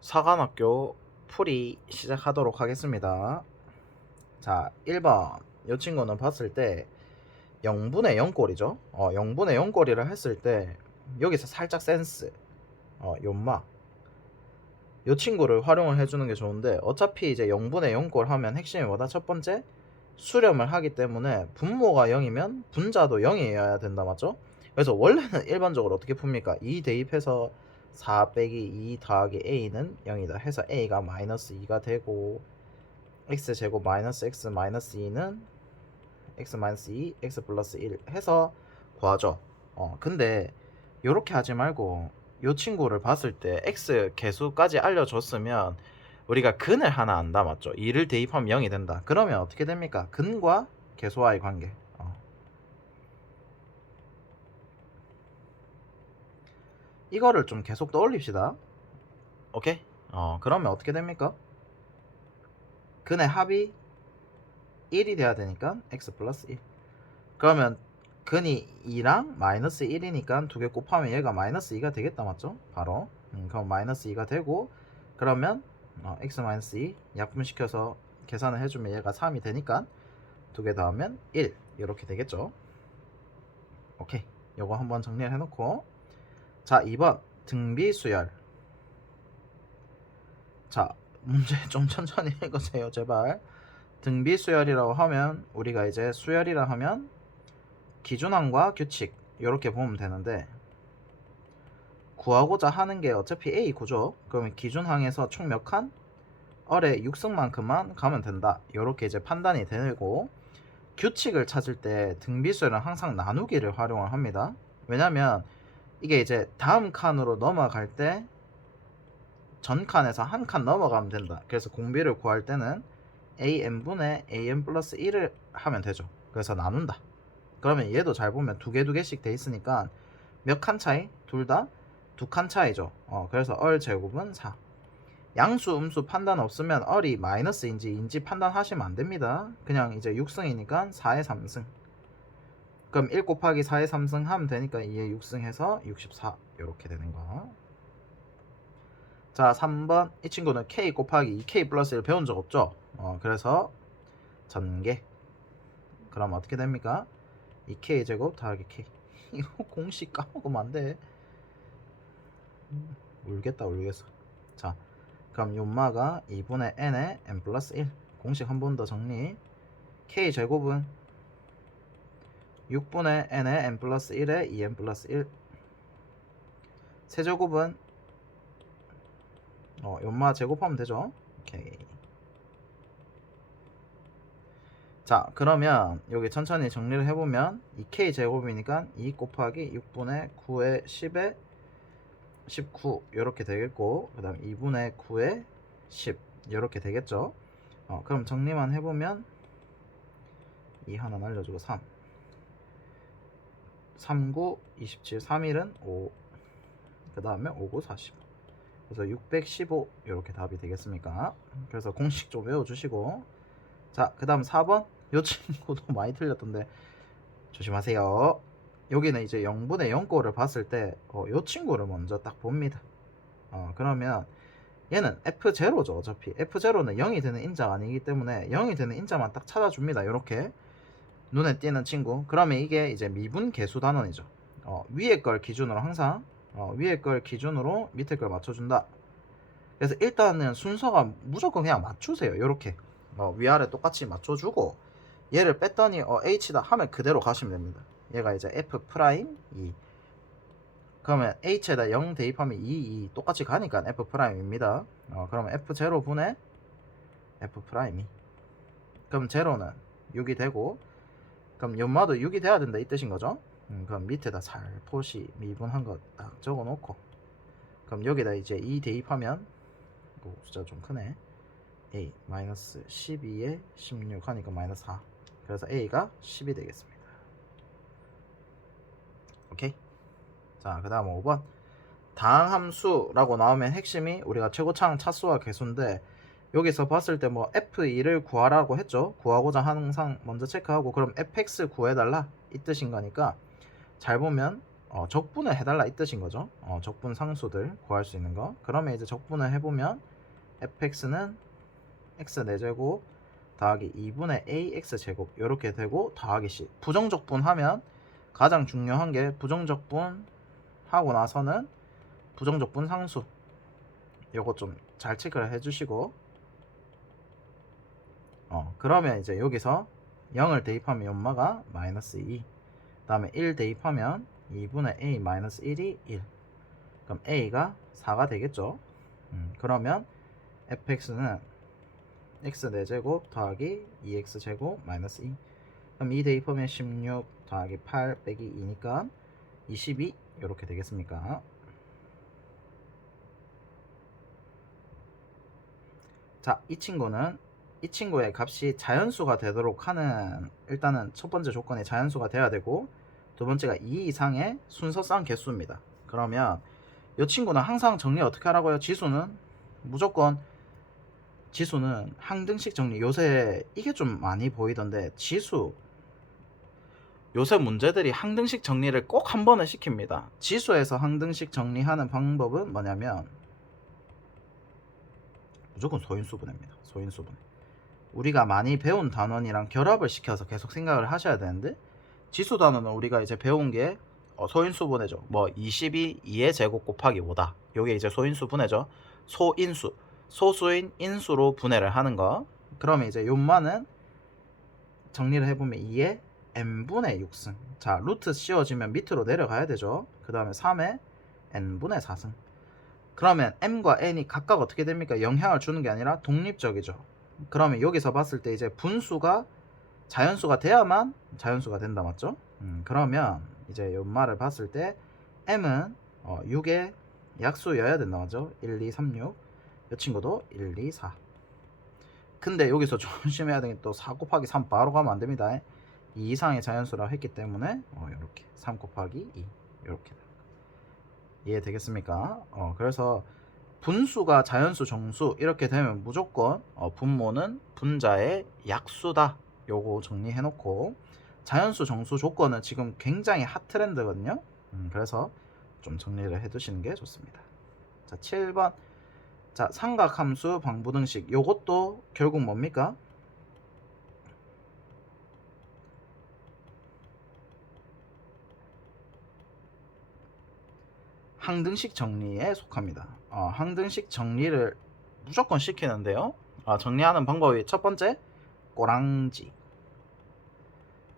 사관학교 풀이 시작하도록 하겠습니다. 자, 1번. 이 친구는 봤을 때 0분의 0꼴이죠. 0분의 0꼴이를 했을 때 여기서 살짝 센스, 연마. 이 친구를 활용을 해주는 게 좋은데, 어차피 이제 0분의 0꼴 하면 핵심이 뭐다? 첫 번째, 수렴을 하기 때문에 분모가 0이면 분자도 0이어야 된다, 맞죠? 그래서 원래는 일반적으로 어떻게 풉니까? 2 대입해서 4 빼기 2 더하기 a는 0이다 해서 a가 마이너스 2가 되고, x제곱 마이너스 x 마이너스 2는 x 마이너스 2 x 플러스 1 해서 구하죠. 근데 요렇게 하지 말고 요 친구를 봤을 때 x 개수까지 알려줬으면 우리가 근을 하나 안다, 맞죠? 2를 대입하면 0이 된다. 그러면 어떻게 됩니까? 근과 개수와의 관계. 이거를 좀 계속 떠올립시다. 오케이? 그러면 어떻게 됩니까? 근의 합이 1이 돼야 되니까 x 플러스 1. 그러면 근이 2랑 마이너스 1이니까 두 개 곱하면 얘가 마이너스 2가 되겠다, 맞죠? 바로. 그럼 마이너스 2가 되고, 그러면 x 마이너스 2 약분시켜서 계산을 해주면 얘가 3이 되니까 두 개 더하면 1 이렇게 되겠죠. 오케이, 요거 한번 정리를 해놓고, 자, 2번 등비수열. 자, 문제 좀 천천히 읽으세요, 제발. 등비수열이라고 하면 우리가 이제 수열이라 하면 기준항과 규칙 이렇게 보면 되는데, 구하고자 하는 게 어차피 A 구조. 그러면 기준항에서 총 몇 칸? 어뢰 6승만큼만 가면 된다. 이렇게 이제 판단이 되고, 규칙을 찾을 때 등비수열은 항상 나누기를 활용을 합니다. 왜냐면 이게 이제 다음 칸으로 넘어갈 때 전 칸에서 한 칸 넘어가면 된다. 그래서 공비를 구할 때는 AN분의 AN 플러스 1을 하면 되죠. 그래서 나눈다. 그러면 얘도 잘 보면 두 개씩 돼 있으니까 몇 칸 차이? 둘 다 두 칸 차이죠. 그래서 얼 제곱은 4. 양수 음수 판단 없으면 얼이 마이너스인지 인지 판단하시면 안 됩니다. 그냥 이제 6승이니까 4의 3승. 그럼 1 곱하기 4의 3승 하면 되니까 2의 6승 해서 64 이렇게 되는 거. 자, 3번. 이 친구는 k 곱하기 2k 플러스 1 배운 적 없죠? 그래서 전개. 그럼 어떻게 됩니까? 2k 제곱 더하기 k. 이거 공식 까먹으면 안 돼. 울겠다 울겠어. 자, 그럼 요마가 2분의 n에 n 플러스 1. 공식 한 번 더 정리. k 제곱은 6분의 n에 n 플러스 1에 2n 플러스 1. 세제곱은 요마 제곱하면 되죠. 오케이. 자, 그러면 여기 천천히 정리를 해보면 2k 제곱이니까 2 곱하기 6분의 9의 10에 19 이렇게 되겠고, 그 다음 2분의 9에 10 이렇게 되겠죠. 그럼 정리만 해보면 2 하나 날려주고 3 39 27 3일은 5, 그 다음에 59 45. 그래서 615 이렇게 답이 되겠습니까? 그래서 공식 좀 외워주시고, 자, 그 다음 4번. 요 친구도 많이 틀렸던데 조심하세요. 여기는 이제 0분의 0꼴을 봤을 때 요 친구를 먼저 딱 봅니다. 그러면 얘는 F0죠. 어차피 F0는 0이 되는 인자가 아니기 때문에 0이 되는 인자만 딱 찾아줍니다. 이렇게 눈에 띄는 친구. 그러면 이게 이제 미분 계수 단원이죠. 위에 걸 기준으로 항상 위에 걸 기준으로 밑에 걸 맞춰준다. 그래서 일단은 순서가 무조건 그냥 맞추세요. 이렇게 위아래 똑같이 맞춰주고, 얘를 뺐더니 h다 하면 그대로 가시면 됩니다. 얘가 이제 f 프라임 2. 그러면 h에다 0 대입하면 2 똑같이 가니까 f 프라임입니다. 그러면 f0 분의 f 프라임 2. 그럼 0는 6이 되고, 그럼 연마도 6이 돼야 된다 이 뜻인 거죠. 그럼 밑에다 살포시 미분한 거 딱 적어 놓고, 그럼 여기다 이제 2 대입하면 숫자 좀 크네. a 마이너스 12에 16 하니까 마이너스 4. 그래서 a가 10이 되겠습니다. 오케이. 자, 그 다음 5번. 다항함수라고 나오면 핵심이 우리가 최고차항 차수와 개수인데, 여기서 봤을 때 뭐 f2를 구하라고 했죠. 구하고자 항상 먼저 체크하고, 그럼 fx 구해달라 이 뜻인 거니까 잘 보면 적분을 해달라 이 뜻인 거죠. 적분 상수들 구할 수 있는 거. 그러면 이제 적분을 해보면 fx는 x 4제곱 더하기 2분의 ax 제곱 이렇게 되고 더하기 c. 부정적분 하면 가장 중요한 게 부정적분 하고 나서는 부정적분 상수. 요거 좀 잘 체크를 해주시고 그러면 이제 여기서 0을 대입하면 연마가 마이너스 2. 다음에 1 대입하면 2분의 a 마이너스 1이 1. 그럼 a가 4가 되겠죠. 그러면 fx는 x 4제곱 더하기 2x제곱 마이너스 2. 그럼 2 대입하면 16 더하기 8 빼기 2니까 22 이렇게 되겠습니까? 자, 이 친구의 값이 자연수가 되도록 하는 일단은 첫 번째 조건이 자연수가 돼야 되고 두 번째가 2 이상의 순서상 개수입니다. 그러면 이 친구는 항상 정리 어떻게 하라고요? 지수는 무조건 지수는 항등식 정리. 요새 이게 좀 많이 보이던데 지수 요새 문제들이 항등식 정리를 꼭 한 번은 시킵니다. 지수에서 항등식 정리하는 방법은 뭐냐면 무조건 소인수분해입니다. 소인수분해. 우리가 많이 배운 단원이랑 결합을 시켜서 계속 생각을 하셔야 되는데 지수 단원은 우리가 이제 배운 게 소인수분해죠. 뭐 22, 2의 제곱 곱하기 5다. 요게 이제 소인수분해죠. 소인수, 소수인 인수로 분해를 하는 거. 그러면 이제 요만은 정리를 해보면 2의 n분의 6승. 자, 루트 씌워지면 밑으로 내려가야 되죠. 그 다음에 3의 n분의 4승. 그러면 m과 n이 각각 어떻게 됩니까? 영향을 주는 게 아니라 독립적이죠. 그러면 여기서 봤을 때 이제 분수가 자연수가 돼야만 자연수가 된다, 맞죠? 그러면 이제 요 말을 봤을 때 m은 6의 약수여야 된다, 맞죠? 1, 2, 3, 6. 이 친구도 1, 2, 4. 근데 여기서 조심해야 되는 게 또 4 곱하기 3 바로 가면 안 됩니다. 2 이상의 자연수라 했기 때문에 이렇게 3 곱하기 2 이렇게 이해되겠습니까? 그래서 분수가 자연수, 정수 이렇게 되면 무조건 분모는 분자의 약수다. 요거 정리해 놓고 자연수, 정수 조건은 지금 굉장히 핫트렌드거든요. 그래서 좀 정리를 해 두시는 게 좋습니다. 자, 7번. 자, 삼각함수 방부등식. 요것도 결국 뭡니까? 항등식 정리에 속합니다. 항등식 정리를 무조건 시키는데요. 정리하는 방법이 첫 번째 꼬랑지.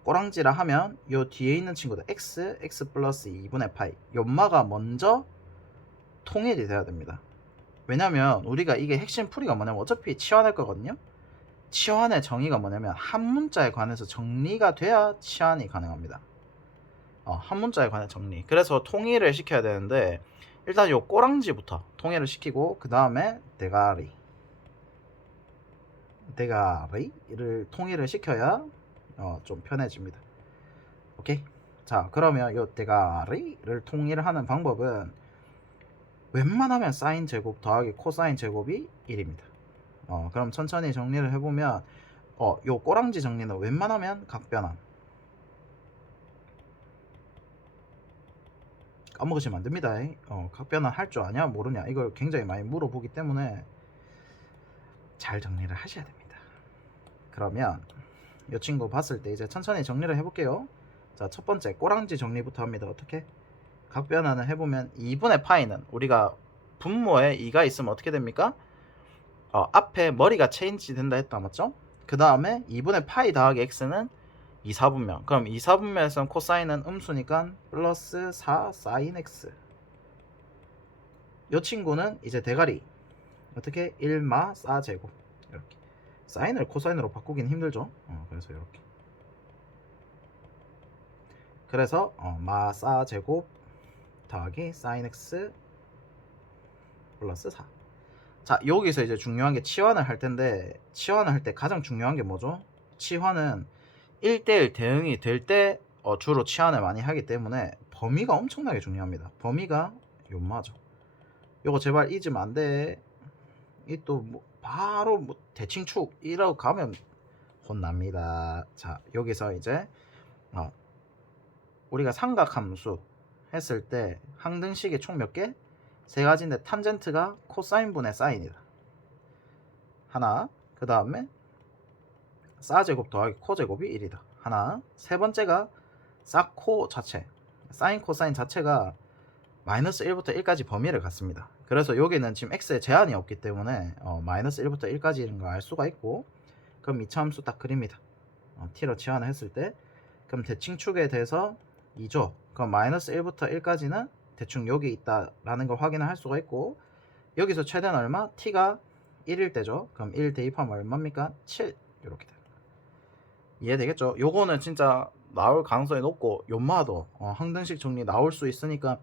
꼬랑지라 하면 요 뒤에 있는 친구들 x, x 플러스 2분의 파이 연마가 먼저 통일이 돼야 됩니다. 왜냐면 우리가 이게 핵심 풀이가 뭐냐면 어차피 치환할 거거든요. 치환의 정의가 뭐냐면 한 문자에 관해서 정리가 돼야 치환이 가능합니다. 한 문자에 관한 정리. 그래서 통일을 시켜야 되는데 일단 요 꼬랑지부터 통일을 시키고 그 다음에 대가리를 통일을 시켜야 좀 편해집니다. 오케이. 자, 그러면 요 대가리를 통일하는 방법은 웬만하면 사인 제곱 더하기 코사인 제곱이 1입니다. 그럼 천천히 정리를 해보면 요 꼬랑지 정리는 웬만하면 각변환 까먹으시면 안 됩니다. 각변환 할 줄 아냐 모르냐 이걸 굉장히 많이 물어보기 때문에 잘 정리를 하셔야 됩니다. 그러면 이 친구 봤을 때 이제 천천히 정리를 해볼게요. 자, 첫 번째 꼬랑지 정리부터 합니다. 어떻게? 각변환을 해보면 2분의 파이는 우리가 분모에 2가 있으면 어떻게 됩니까? 앞에 머리가 체인지 된다 했다, 맞죠? 그 다음에 2분의 파이 더하기 x는 2, 4분면. 그럼 2, 4분면에서는 코사인은 음수니까 플러스 4 사인 x. 이 친구는 이제 대가리. 어떻게? 1마 4제곱. 이렇게. 사인을 코사인으로 바꾸긴 힘들죠. 그래서 이렇게. 그래서 마 4제곱 더하기 사인 x 플러스 4. 자, 여기서 이제 중요한 게 치환을 할 텐데 치환을 할 때 가장 중요한 게 뭐죠? 치환은 1대1 대응이 될 때 주로 치환을 많이 하기 때문에 범위가 엄청나게 중요합니다. 범위가 요마죠. 요거 제발 잊으면 안 돼. 이 또 뭐 바로 뭐 대칭축 이라고 가면 혼납니다. 자, 여기서 이제 우리가 삼각함수 했을 때 항등식이 총 몇 개? 세 가지인데 탄젠트가 코사인분의 사인이다. 하나. 그 다음에 사제곱 더하기 코제곱이 1이다. 하나. 세 번째가 사코 자체, 사인 코사인 자체가 마이너스 1부터 1까지 범위를 갖습니다. 그래서 여기는 지금 x에 제한이 없기 때문에 마이너스 1부터 1까지인 걸 알 수가 있고, 그럼 이차함수 딱 그립니다. t로 치환을 했을 때 그럼 대칭축에 대해서 2죠. 그럼 마이너스 1부터 1까지는 대충 여기 있다라는 걸 확인을 할 수가 있고, 여기서 최대는 얼마? t가 1일 때죠. 그럼 1 대입하면 얼마입니까? 7 이렇게 됩니다. 이해되겠죠? 요거는 진짜 나올 가능성이 높고, 요마도 항등식 정리 나올 수 있으니까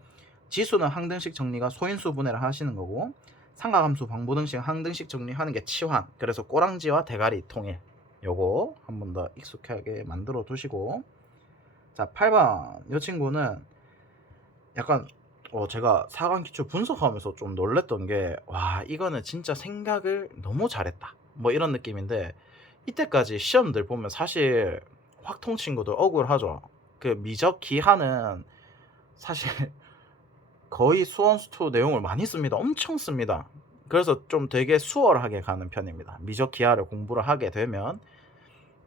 지수는 항등식 정리가 소인수 분해를 하시는 거고, 삼각함수 방부등식 항등식 정리하는 게 치환. 그래서 꼬랑지와 대가리 통일. 요거 한 번 더 익숙하게 만들어 두시고, 자 8번 이 친구는 약간 제가 사관기초 분석하면서 좀 놀랬던 게, 와 이거는 진짜 생각을 너무 잘했다 뭐 이런 느낌인데, 이때까지 시험들 보면 사실 확통 친구들 억울하죠. 그 미적 기하는 사실 거의 수원수투 내용을 많이 씁니다. 엄청 씁니다. 그래서 좀 되게 수월하게 가는 편입니다. 미적 기하를 공부를 하게 되면.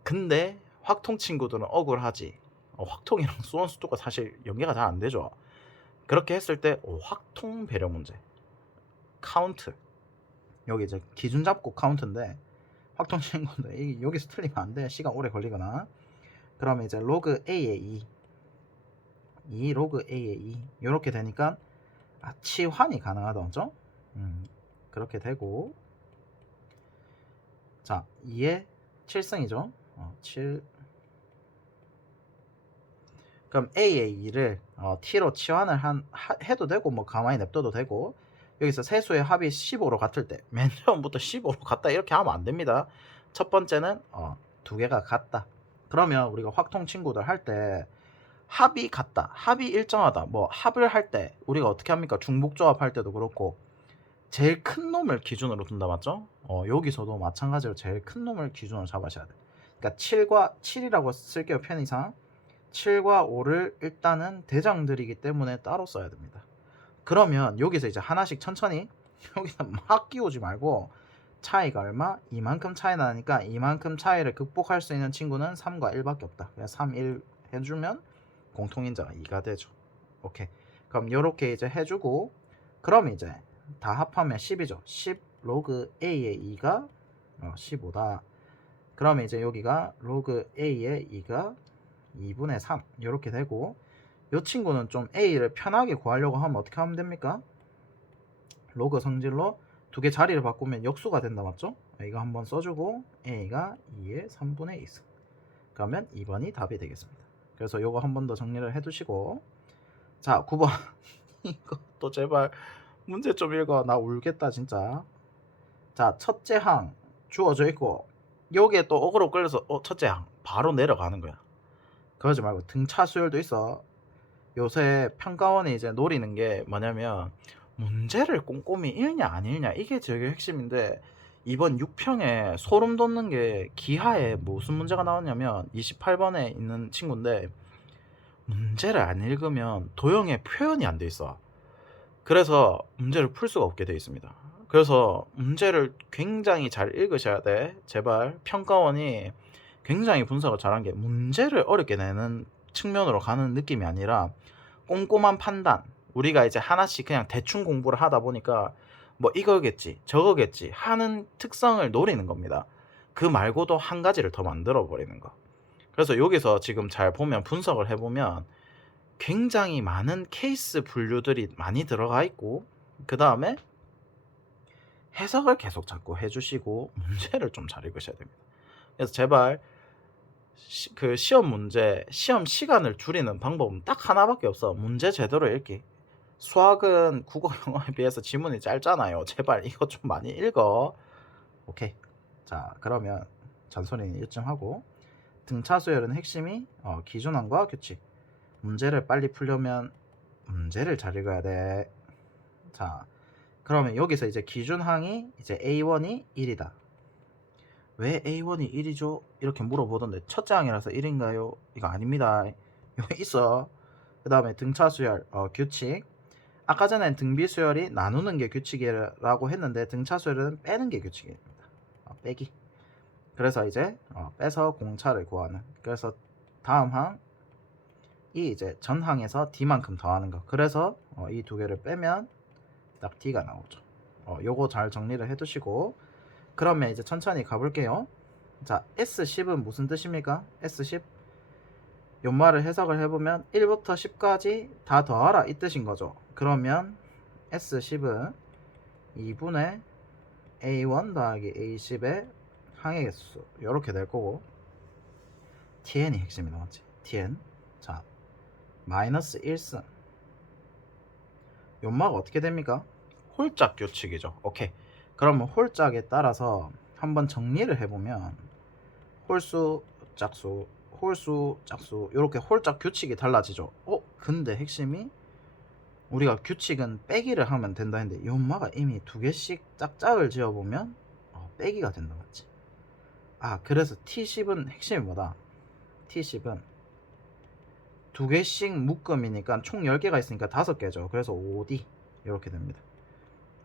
근데 확통 친구들은 억울하지. 확통이랑 수원수투가 사실 연계가 잘 안 되죠. 그렇게 했을 때 확통 배려 문제, 카운트, 여기 이제 기준 잡고 카운트인데, 확통 친구들 여기서 틀리면 안 돼. 시간 오래 걸리거나. 그러면 이제 로그 a의 2 로그 a의 2 이렇게 되니까 치환이 가능하다, 그죠? 그렇게 되고, 자 2의 7승이죠. 7. 그럼 a의 2를 t로 치환을 해도 되고, 뭐 가만히 냅둬도 되고, 여기서 세수의 합이 15로 같을 때, 맨 처음부터 15로 같다 이렇게 하면 안 됩니다. 첫 번째는 두 개가 같다. 그러면 우리가 확통 친구들 할 때 합이 같다, 합이 일정하다, 뭐 합을 할 때 우리가 어떻게 합니까? 중복조합 할 때도 그렇고 제일 큰 놈을 기준으로 둔다, 맞죠? 여기서도 마찬가지로 제일 큰 놈을 기준으로 잡으셔야 돼. 그러니까 7과 7이라고 쓸게요, 편의상. 7과 5를 일단은 대장들이기 때문에 따로 써야 됩니다. 그러면 여기서 이제 하나씩 천천히 여기서 막 끼우지 말고, 차이가 얼마? 이만큼 차이 나니까 이만큼 차이를 극복할 수 있는 친구는 3과 1밖에 없다. 그냥 3, 1 해주면 공통인자가 2가 되죠. 오케이. 그럼 이렇게 이제 해주고, 그럼 이제 다 합하면 10이죠. 10 로그 a의 2가 15다. 그러면 이제 여기가 로그 a의 2가 2분의 3 이렇게 되고, 이 친구는 좀 a를 편하게 구하려고 하면 어떻게 하면 됩니까? 로그 성질로 두 개 자리를 바꾸면 역수가 된다, 맞죠? 이거 한번 써주고 a가 2의 3분의 2승. 그러면 2번이 답이 되겠습니다. 그래서 요거 한 번 더 정리를 해두시고, 자 9번 이거 또 제발 문제 좀 읽어. 나 울겠다 진짜. 자 첫째 항 주어져 있고, 여기에 또 어그로 끌려서 첫째 항 바로 내려가는 거야. 그러지 말고 등차 수열도 있어. 요새 평가원이 이제 노리는 게 뭐냐면, 문제를 꼼꼼히 읽냐 안 읽냐, 이게 되게 핵심인데, 이번 6평에 소름 돋는 게 기하에 무슨 문제가 나왔냐면 28번에 있는 친구인데, 문제를 안 읽으면 도형의 표현이 안 돼 있어. 그래서 문제를 풀 수가 없게 돼 있습니다. 그래서 문제를 굉장히 잘 읽으셔야 돼. 제발. 평가원이 굉장히 분석을 잘한 게, 문제를 어렵게 내는 측면으로 가는 느낌이 아니라 꼼꼼한 판단, 우리가 이제 하나씩 그냥 대충 공부를 하다 보니까 뭐 이거겠지 저거겠지 하는 특성을 노리는 겁니다. 그 말고도 한 가지를 더 만들어 버리는 거. 그래서 여기서 지금 잘 보면, 분석을 해보면 굉장히 많은 케이스 분류들이 많이 들어가 있고, 그 다음에 해석을 계속 자꾸 해주시고 문제를 좀 잘 읽으셔야 됩니다. 그래서 제발 그 시험 문제, 시험 시간을 줄이는 방법은 딱 하나밖에 없어. 문제 제대로 읽기. 수학은 국어, 영어에 비해서 지문이 짧잖아요. 제발 이거 좀 많이 읽어. 오케이. 자 그러면 잔소리는 이쯤 하고, 등차 수열은 핵심이 기준항과 규칙. 문제를 빨리 풀려면 문제를 잘 읽어야 돼. 자 그러면 여기서 이제 기준항이 이제 A1이 1이다. 왜 A1이 1이죠? 이렇게 물어보던데, 첫째 항이라서 1인가요? 이거 아닙니다. 여기 있어. 그 다음에 등차 수열 규칙. 아까 전엔 등비 수열이 나누는 게 규칙이라고 했는데 등차 수열은 빼는 게 규칙입니다. 빼기. 그래서 이제 빼서 공차를 구하는. 그래서 다음 항이 이제 전 항에서 D만큼 더하는 거. 그래서 이 두 개를 빼면 딱 D가 나오죠. 요거 잘 정리를 해두시고 그러면 이제 천천히 가볼게요. 자, S10은 무슨 뜻입니까? S10 연말을 해석을 해보면 1부터 10까지 다 더하라 이 뜻인 거죠. 그러면 S10은 2분의 A1 더하기 A10의 항의 개수 이렇게 될 거고 TN이 핵심이다 맞지? TN. 자, 마이너스 1승 연마가 어떻게 됩니까? 홀짝 규칙이죠. 오케이. 그러면 홀짝에 따라서 한번 정리를 해보면 홀수, 짝수, 홀수, 짝수 이렇게 홀짝 규칙이 달라지죠. 근데 핵심이 우리가 규칙은 빼기를 하면 된다 했는데 연마가 이미 두 개씩 짝짝을 지어보면 빼기가 된다 맞지? 그래서 T10은 핵심이 뭐다? T10은 두 개씩 묶음이니까 총 10개가 있으니까 5개죠. 그래서 5D 이렇게 됩니다.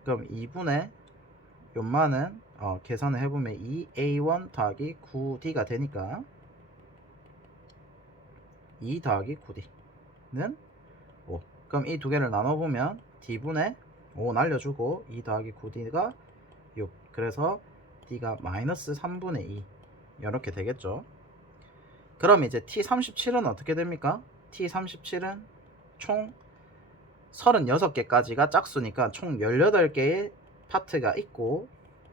그럼 2분의 연마는 계산을 해보면 2A1 더하기 9D가 되니까 2 더하기 9D는 5. 그럼 이 두 개를 나눠보면 D분의 5 날려주고 2 더하기 9D가 6. 그래서 D가 마이너스 3분의 2 이렇게 되겠죠. 그럼 이제 T37은 어떻게 됩니까? T37은 총 36개까지가 짝수니까 총 18개의 파트가 있고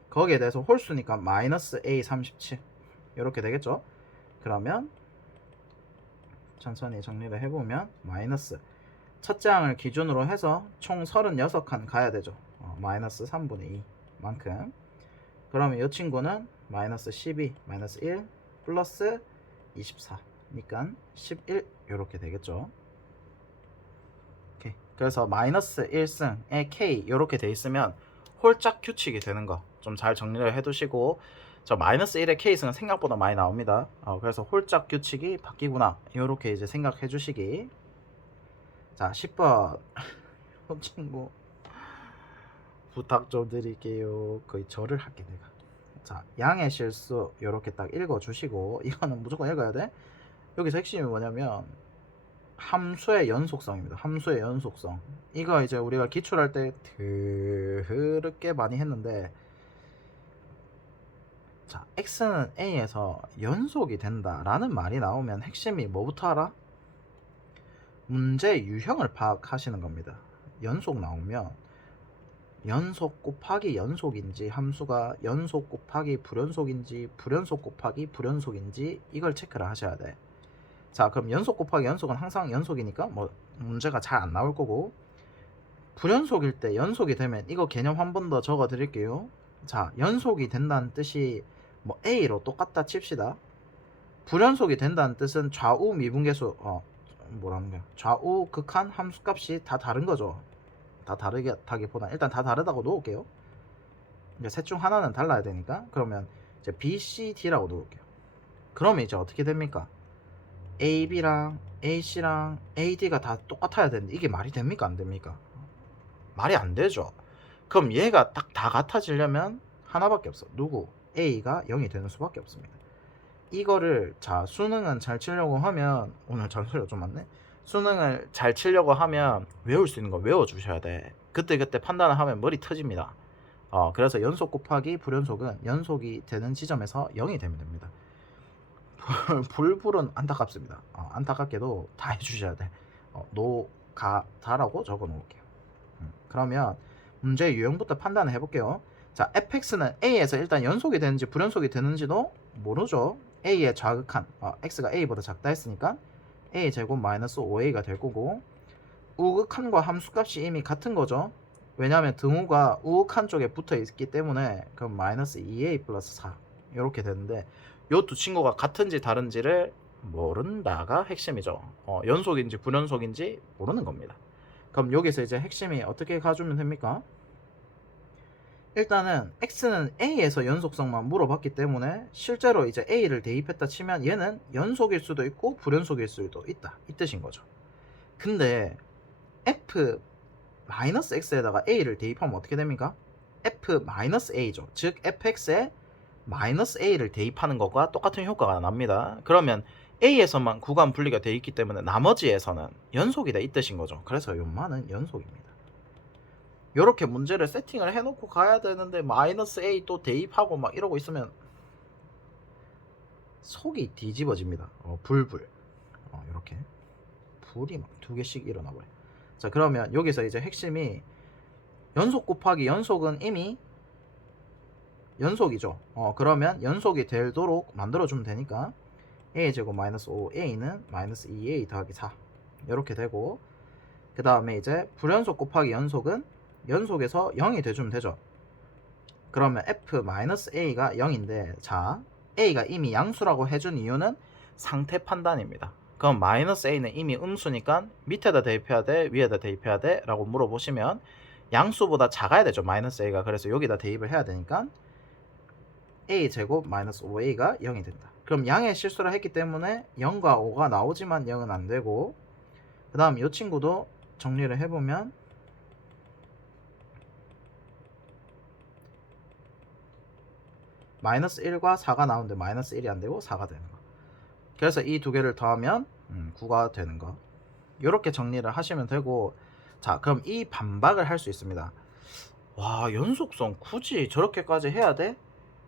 거기에 대해서 홀수니까 마이너스 A37 이렇게 되겠죠. 그러면 천천히 정리를 해보면 마이너스 첫째 항을 기준으로 해서 총 36칸 가야 되죠. 마이너스 3분의 2 만큼. 그러면 이 친구는 마이너스 12 마이너스 1 플러스 24 니까 11 이렇게 되겠죠. 오케이. 그래서 마이너스 1승에 K 이렇게 돼 있으면 홀짝 규칙이 되는 거 좀 잘 정리를 해 두시고 저 마이너스 1의 K승은 생각보다 많이 나옵니다. 그래서 홀짝 규칙이 바뀌구나 이렇게 이제 생각해 주시기. 자 10번 친구 부탁 좀 드릴게요. 거의 절을 할게 내가. 자 양의 실수 이렇게 딱 읽어 주시고 이거는 무조건 읽어야 돼. 여기서 핵심이 뭐냐면 함수의 연속성입니다. 함수의 연속성. 이거 이제 우리가 기출할 때 더럽게 많이 했는데 자 x는 a에서 연속이 된다라는 말이 나오면 핵심이 뭐부터 알아? 문제 유형을 파악하시는 겁니다. 연속 나오면 연속 곱하기 연속인지 함수가 연속 곱하기 불연속인지 불연속 곱하기 불연속인지 이걸 체크를 하셔야 돼. 자 그럼 연속 곱하기 연속은 항상 연속이니까 뭐 문제가 잘 안 나올 거고 불연속일 때 연속이 되면 이거 개념 한 번 더 적어 드릴게요. 자 연속이 된다는 뜻이 뭐 A로 똑같다 칩시다. 불연속이 된다는 뜻은 좌우 미분계수 뭐라는 거야 좌우 극한 함수값이 다 다른 거죠. 다 다르다기보다 일단 다 다르다고 놓을게요. 이제 셋 중 하나는 달라야 되니까 그러면 이제 B, C, D라고 놓을게요. 그러면 이제 어떻게 됩니까? A, B랑 A, C랑 A, D가 다 똑같아야 되는데 이게 말이 됩니까 안 됩니까? 말이 안 되죠. 그럼 얘가 딱 다 같아지려면 하나밖에 없어. 누구? A가 0이 되는 수밖에 없습니다. 이거를 자 수능은 잘 치려고 하면 오늘 잔소리가 좀 많네. 수능을 잘 치려고 하면 외울 수 있는 거 외워 주셔야 돼. 그때 판단을 하면 머리 터집니다. 그래서 연속 곱하기 불연속은 연속이 되는 지점에서 0이 되면 됩니다. 불불은 안타깝습니다. 안타깝게도 다 해주셔야 돼. 노가다라고 적어 놓을게요. 그러면 문제 유형부터 판단을 해볼게요. 자, fx는 a에서 일단 연속이 되는지 불연속이 되는지도 모르죠. a의 좌극한 x가 a보다 작다 했으니까 a 제곱 마이너스 5a가 될 거고 우극한과 함수값이 이미 같은 거죠. 왜냐하면 등호가 우극한 쪽에 붙어 있기 때문에 그럼 마이너스 2a 플러스 4 이렇게 되는데 요 두 친구가 같은지 다른지를 모른다가 핵심이죠. 연속인지 불연속인지 모르는 겁니다. 그럼 여기서 이제 핵심이 어떻게 가주면 됩니까? 일단은 x는 a에서 연속성만 물어봤기 때문에 실제로 이제 a를 대입했다 치면 얘는 연속일 수도 있고 불연속일 수도 있다 이 뜻인 거죠. 근데 f 마이너스 x에다가 a를 대입하면 어떻게 됩니까? f 마이너스 a죠. 즉 fx에 마이너스 a를 대입하는 것과 똑같은 효과가 납니다. 그러면 a에서만 구간 분리가 되어 있기 때문에 나머지에서는 연속이다 이 뜻인 거죠. 그래서 요만은 연속입니다. 요렇게 문제를 세팅을 해놓고 가야 되는데 마이너스 a 또 대입하고 막 이러고 있으면 속이 뒤집어집니다. 불불. 이렇게 불이 막 두 개씩 일어나 버려요. 자, 그러면 여기서 이제 핵심이 연속 곱하기 연속은 이미 연속이죠. 그러면 연속이 되도록 만들어주면 되니까 a제곱 마이너스 5a는 마이너스 2a 더하기 4 이렇게 되고, 그 다음에 이제 불연속 곱하기 연속은 연속에서 0이 돼주면 되죠. 그러면 f 마이너스 a가 0인데, 자, a가 이미 양수라고 해준 이유는 상태 판단입니다. 그럼 마이너스 a는 이미 음수니까 밑에다 대입해야 돼, 위에다 대입해야 돼? 라고 물어보시면 양수보다 작아야 되죠, 마이너스 a가. 그래서 여기다 대입을 해야 되니까 a제곱 마이너스 5a가 0이 된다. 그럼 양의 실수를 했기 때문에 0과 5가 나오지만 0은 안 되고, 그 다음 이 친구도 정리를 해보면 마이너스 1과 4가 나오는데 마이너스 1이 안 되고 4가 되는 거. 그래서 이 두 개를 더하면 9가 되는 거. 이렇게 정리를 하시면 되고, 자, 그럼 이 반박을 할 수 있습니다. 와, 연속성 굳이 저렇게까지 해야 돼?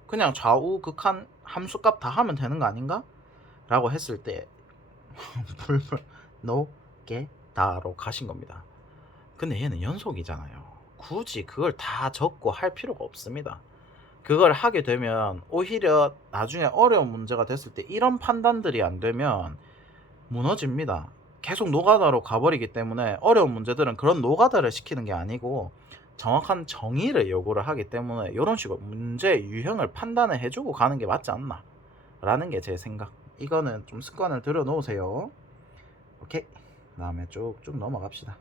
그냥 좌우 극한 함수값 다 하면 되는 거 아닌가? 라고 했을 때 불불 노게다로 가신 겁니다. 근데 얘는 연속이잖아요. 굳이 그걸 다 적고 할 필요가 없습니다. 그걸 하게 되면 오히려 나중에 어려운 문제가 됐을 때 이런 판단들이 안 되면 무너집니다. 계속 노가다로 가버리기 때문에 어려운 문제들은 그런 노가다를 시키는 게 아니고 정확한 정의를 요구를 하기 때문에 이런 식으로 문제의 유형을 판단을 해주고 가는 게 맞지 않나 라는 게 제 생각. 이거는 좀 습관을 들여 놓으세요. 오케이, 그 다음에 쭉쭉 넘어갑시다.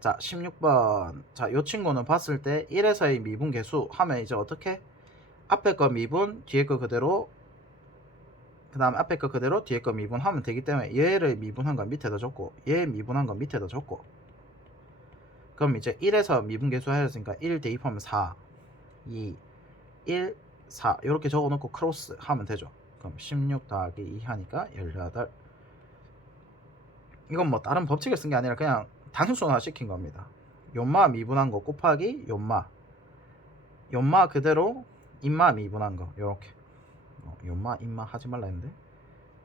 자, 16번. 자, 요 친구는 봤을 때 1에서의 미분 계수 하면 이제 어떻게? 앞에 거 미분, 뒤에 거 그대로, 그 다음 앞에 거 그대로, 뒤에 거 미분 하면 되기 때문에 얘를 미분한 건 밑에다 적고, 얘 미분한 건 밑에다 적고, 그럼 이제 1에서 미분 계수 하였으니까 1 대입하면 4, 2, 1, 4 이렇게 적어놓고 크로스 하면 되죠. 그럼 16 더하기 2 하니까 18. 이건 뭐 다른 법칙을 쓴 게 아니라 그냥 단순화 시킨 겁니다. 연마 미분한 거 곱하기 연마 그대로 인마 미분한 거 요렇게. 연마 인마 하지 말라 했는데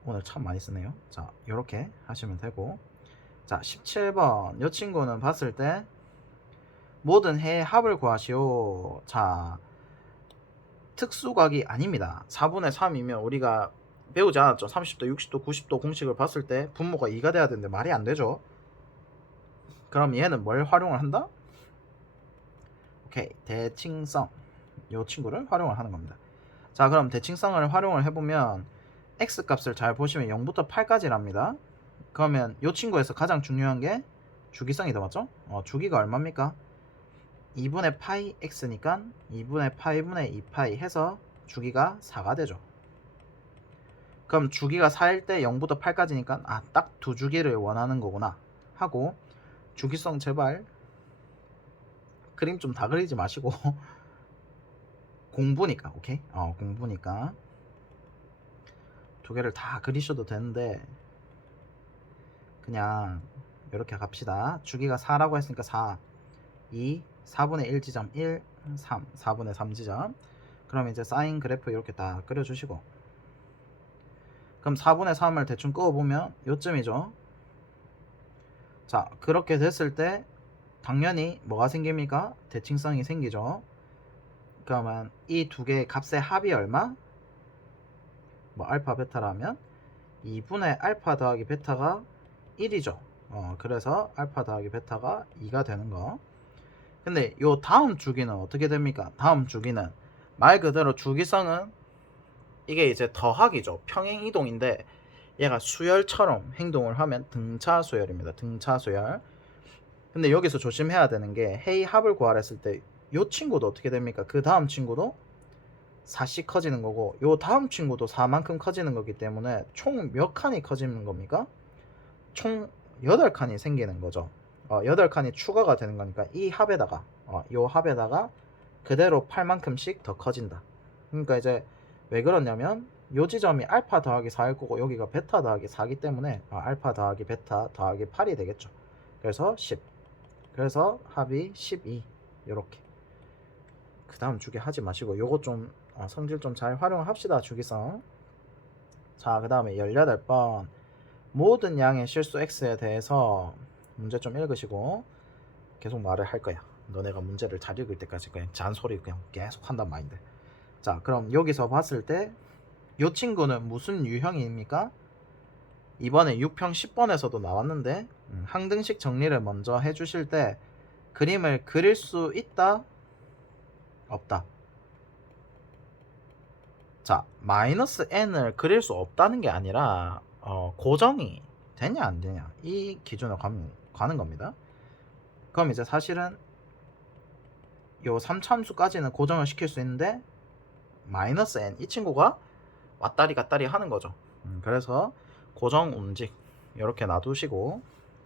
오늘 참 많이 쓰네요. 자, 요렇게 하시면 되고, 자, 17번. 요 친구는 봤을 때 모든 해의 합을 구하시오. 자, 특수각이 아닙니다. 4분의 3이면 우리가 배우지 않았죠? 30도, 60도, 90도 공식을 봤을 때 분모가 2가 돼야 되는데 말이 안 되죠. 그럼 얘는 뭘 활용을 한다? 오케이, 대칭성. 요 친구를 활용을 하는 겁니다. 자, 그럼 대칭성을 활용을 해보면 x값을 잘 보시면 0부터 8까지랍니다. 그러면 요 친구에서 가장 중요한 게 주기성이다, 맞죠? 주기가 얼마입니까? 2분의 파이 x니까 2분의 파이분의 2파이 해서 주기가 4가 되죠. 그럼 주기가 4일 때 0부터 8까지니까 딱 두 주기를 원하는 거구나 하고, 주기성 제발 그림 좀 다 그리지 마시고 공부니까, 오케이? 공부니까 두 개를 다 그리셔도 되는데 그냥 이렇게 갑시다. 주기가 4라고 했으니까 4, 2, 4분의 1 지점 1, 3, 4분의 3 지점. 그럼 이제 사인 그래프 이렇게 다 그려주시고, 그럼 4분의 3을 대충 그어보면 요쯤이죠. 자, 그렇게 됐을 때 당연히 뭐가 생깁니까? 대칭성이 생기죠. 그러면 이 두 개의 값의 합이 얼마? 뭐 알파 베타라면 2분의 알파 더하기 베타가 1이죠. 그래서 알파 더하기 베타가 2가 되는 거. 근데 요 다음 주기는 어떻게 됩니까? 다음 주기는 말 그대로 주기성은 이게 이제 더하기죠. 평행 이동인데 얘가 수열처럼 행동을 하면 등차 수열입니다. 등차 수열. 근데 여기서 조심해야 되는 게 해의 합을 구하라 했을 때 요 친구도 어떻게 됩니까? 그 다음 친구도 4씩 커지는 거고, 요 다음 친구도 4만큼 커지는 거기 때문에 총 몇 칸이 커지는 겁니까? 총 8칸이 생기는 거죠. 8칸이 추가가 되는 거니까 이 합에다가 요 합에다가 그대로 8만큼씩 더 커진다. 그러니까 이제 왜 그러냐면 요 지점이 알파 더하기 4일 거고 여기가 베타 더하기 4기 때문에 알파 더하기 베타 더하기 8이 되겠죠. 그래서 10. 그래서 합이 12. 요렇게. 그 다음 주기 하지 마시고 요거 좀 성질 좀 잘 활용합시다. 주기성. 자, 그 다음에 18번 모든 양의 실수 x에 대해서 문제 좀 읽으시고 계속 말을 할 거야. 너네가 문제를 잘 읽을 때까지 그냥 잔소리 그냥 계속 한단 말인데. 자, 그럼 여기서 봤을 때 이 친구는 무슨 유형입니까? 이번에 6평 10번에서도 나왔는데 항등식 정리를 먼저 해주실 때 그림을 그릴 수 있다? 없다? 자, 마이너스 n을 그릴 수 없다는 게 아니라 고정이 되냐 안 되냐 이 기준으로 가는 겁니다. 그럼 이제 사실은 요 3참수까지는 고정을 시킬 수 있는데 마이너스 n 이 친구가 왔다리 갔다리 하는 거죠. 그래서 고정 움직 이렇게 놔두시고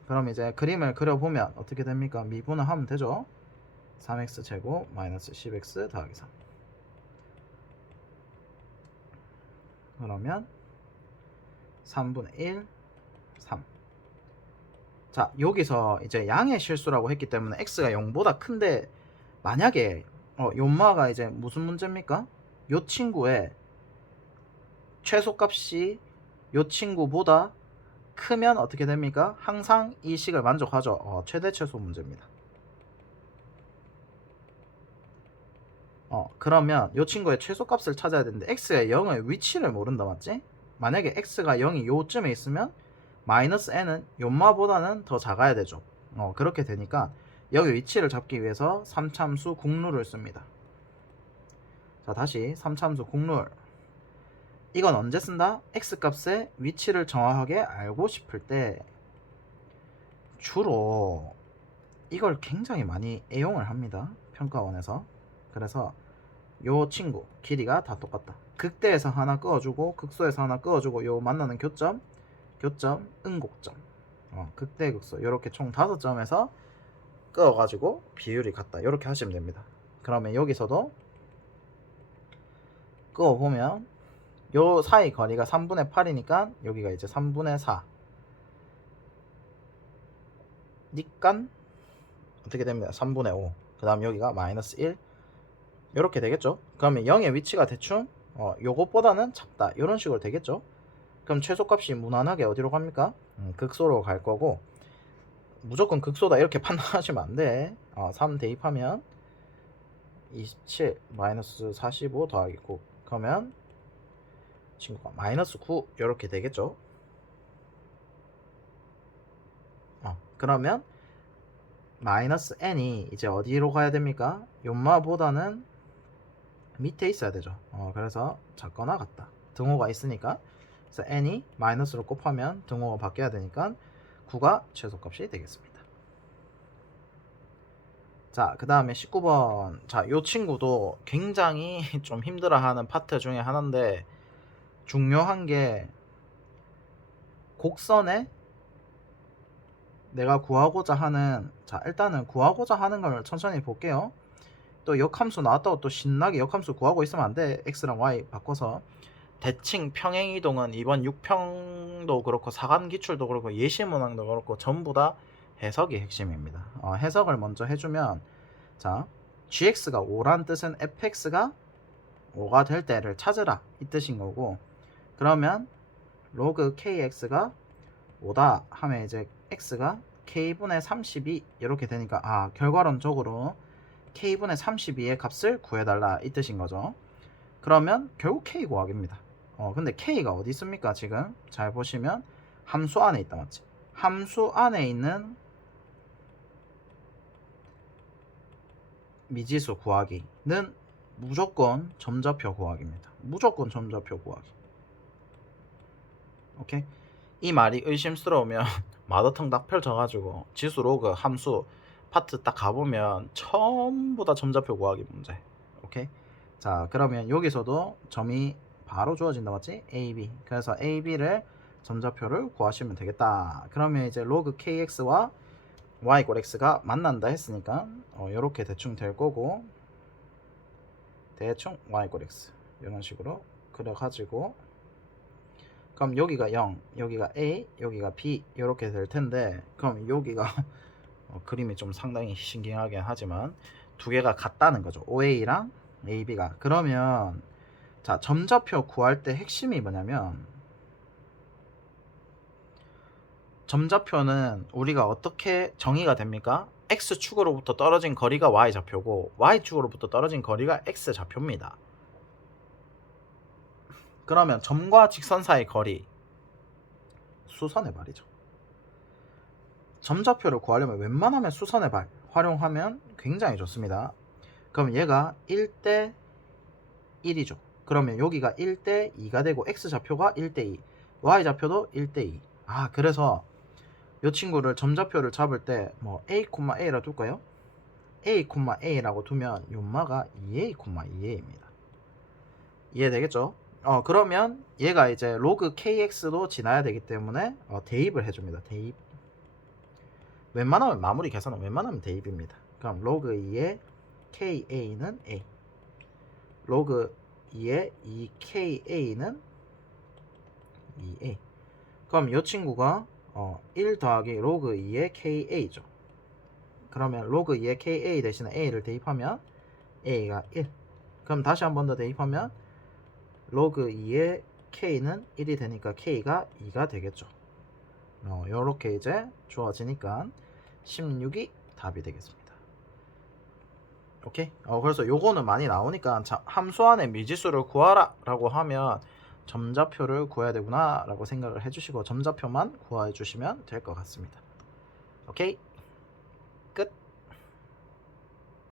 그럼 이제 그림을 그려보면 어떻게 됩니까? 미분을 하면 되죠. 3x 제곱 마이너스 10x 더하기 3. 그러면 3분의 1 3. 자, 여기서 이제 양의 실수라고 했기 때문에 x가 0보다 큰데 만약에 요마가 이제 무슨 문제입니까? 요 친구의 최소값이 요 친구보다 크면 어떻게 됩니까? 항상 이 식을 만족하죠. 최대 최소 문제입니다. 그러면 요 친구의 최소값을 찾아야 되는데 x가 0의 위치를 모른다 맞지? 만약에 x가 0이 요쯤에 있으면 마이너스 n은 요마보다는 더 작아야 되죠. 그렇게 되니까 여기 위치를 잡기 위해서 3참수 국룰을 씁니다. 자, 다시 3참수 국룰. 이건 언제 쓴다? x값의 위치를 정확하게 알고 싶을 때 주로 이걸 굉장히 많이 애용을 합니다. 평가원에서. 그래서 요 친구 길이가 다 똑같다. 극대에서 하나 끄어주고 극소에서 하나 끄어주고 요 만나는 교점 응곡점 극대 극소 이렇게 총 5점에서 끄어가지고 비율이 같다. 이렇게 하시면 됩니다. 그러면 여기서도 끄어보면 요 사이 거리가 3분의 8이니까 여기가 이제 3분의 4 니깐 어떻게 됩니다. 3분의 5 그 다음 여기가 마이너스 1 이렇게 되겠죠. 그러면 0의 위치가 대충 요것보다는 작다 이런 식으로 되겠죠. 그럼 최소값이 무난하게 어디로 갑니까? 극소로 갈 거고 무조건 극소다 이렇게 판단하시면 안돼. 3 대입하면 27 마이너스 45 더하기 9 그러면 친구가 마이너스 9 이렇게 되겠죠. 그러면 마이너스 n이 이제 어디로 가야 됩니까? 요마보다는 밑에 있어야 되죠. 그래서 작거나 같다. 등호가 있으니까 그래서 n이 마이너스로 곱하면 등호가 바뀌어야 되니까 9가 최소값이 되겠습니다. 자, 그 다음에 19번. 자, 요 친구도 굉장히 좀 힘들어하는 파트 중에 하나인데 중요한 게 곡선에 내가 구하고자 하는 자 일단은 구하고자 하는 걸 천천히 볼게요. 또 역함수 나왔다고 또 신나게 역함수 구하고 있으면 안돼. x랑 y 바꿔서 대칭 평행이동은 이번 6평도 그렇고 사간기출도 그렇고 예시문항도 그렇고 전부 다 해석이 핵심입니다. 해석을 먼저 해주면 자 gx가 5란 뜻은 fx가 5가 될 때를 찾으라 이 뜻인 거고 그러면 로그 kx가 5다 하면 이제 x가 k분의 32 이렇게 되니까 결과론적으로 k분의 32의 값을 구해달라 이 뜻인 거죠. 그러면 결국 k 구하기입니다. 근데 k가 어디 있습니까? 지금 잘 보시면 함수 안에 있다 맞지? 함수 안에 있는 미지수 구하기는 무조건 점좌표 구하기입니다. 무조건 점좌표 구하기. 오케이? 이 말이 의심스러우면 마더텅 딱 펼쳐가지고 지수 로그 함수 파트 딱 가보면 전부 다 점좌표 구하기 문제. 오케이? 자, 그러면 여기서도 점이 바로 주어진다 맞지? A, B. 그래서 A, B를 점좌표를 구하시면 되겠다. 그러면 이제 로그 kx와 y = x가 만난다 했으니까 이렇게 대충 될 거고, 대충 y = x 이런 식으로 그려가지고, 그럼 여기가 0, 여기가 a, 여기가 b 이렇게 될 텐데, 그럼 여기가 그림이 좀 상당히 신기하긴 하지만 두 개가 같다는 거죠. OA랑 AB가. 그러면 자, 점좌표 구할 때 핵심이 뭐냐면, 점좌표는 우리가 어떻게 정의가 됩니까? x축으로부터 떨어진 거리가 y좌표고 y축으로부터 떨어진 거리가 x좌표입니다. 그러면 점과 직선 사이 거리, 수선의 발이죠. 점좌표를 구하려면 웬만하면 수선의 발 활용하면 굉장히 좋습니다. 그럼 얘가 1대 1이죠. 그러면 여기가 1대 2가 되고 x좌표가 1대 2, y좌표도 1대 2. 그래서 이 친구를 점좌표를 잡을 때 뭐 a, a라 둘까요? a, a라고 두면 요마가 2a, 2a입니다. 이해되겠죠? 그러면 얘가 이제 로그 kx도 지나야 되기 때문에 대입을 해줍니다. 대입. 웬만하면 마무리 계산은 웬만하면 대입입니다. 그럼 로그 2의 ka는 a, 로그 2의 2ka는 2a. 그럼 이 친구가 1 더하기 로그 2의 ka죠. 그러면 로그 2의 ka 대신에 a를 대입하면 a가 1. 그럼 다시 한 번 더 대입하면 로그 2의 k는 1이 되니까 k가 2가 되겠죠. 요렇게 이제 주어지니까 16이 답이 되겠습니다. 오케이? 그래서 요거는 많이 나오니까 함수 안에 미지수를 구하라 라고 하면 점좌표를 구해야 되구나 라고 생각을 해주시고 점좌표만 구해 주시면 될 것 같습니다. 오케이?